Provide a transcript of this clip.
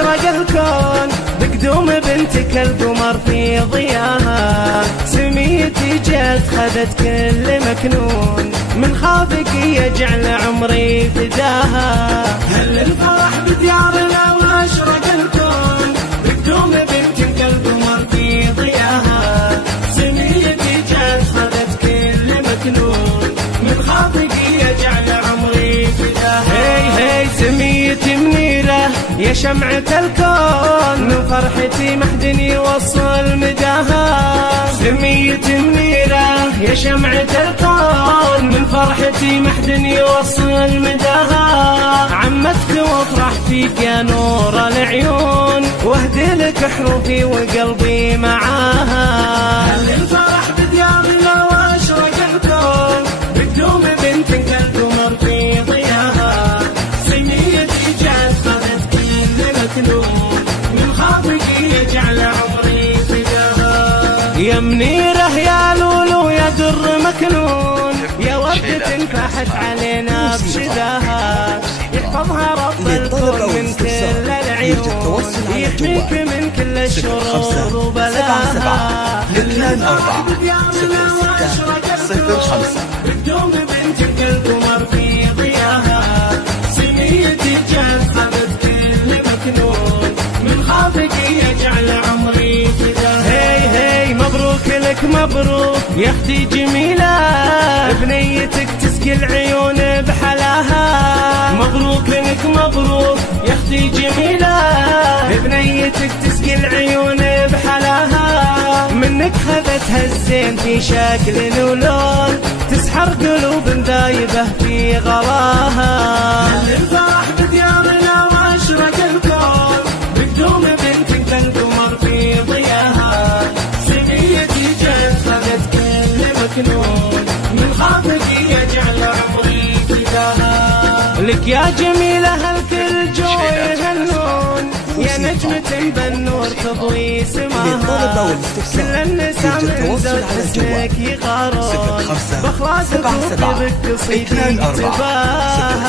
واشرق الكون بقدوم بنتك القمر في ضياها. سميتي جت خذت كل مكنون من خافك يجعل عمري فداها. هل الفرح بديارنا واشرق الكون بقدوم بنتك القمر في ضياها. سميتي جت خذت كل مكنون من خافك يجعل عمري فداها. هي هي سميتي منيرة يا شمعة الكون من فرحتي محد يوصل مداها. سميتي منيرة يا شمعة الكون من فرحتي محد يوصل مداها. عمتك وافرح فيك يا نور العيون واهدي لك حروفي وقلبي معاها. هل الفرح بديارنا واشرق الكون بقدوم بنتك القمر في ضياها. سميتي جت خذت كل مكنون من خافك يجعل عمري فداها. يا منيرة يا لولو يا در مكنون يا وردة فاحت علينا بشداها. يحفظها رب الكون من كل العيون يحميك من كل الشرور وبلاها. 24 بقدوم بنتك القمر في ضياها. سميتي جت خذت كل مكنون من خافك يجعل عمري فداها. هي هي مبروك لك مبروك يا اختي جميلة بنيتك تسقي العيون بحلاها. مبروك لك مبروك يا اختي جميلة بنيتك تسقي العيون بحلاها. منك خذتها الزين في شكل ولون تسحر قلوب دايبة في غلاها. هل الفرح بديارنا واشرق الكون بقدوم بنتك القمر في ضياها. سميتي جت خذت كل مكنون من خافك يجعل عمري فداها. لك يا جميلة الكل جو يهنون يا نجمة بالنور تضوي سماها. كل النساء من زود حسنك يغارون بأخلاقك وطيبك قصيدي تباها.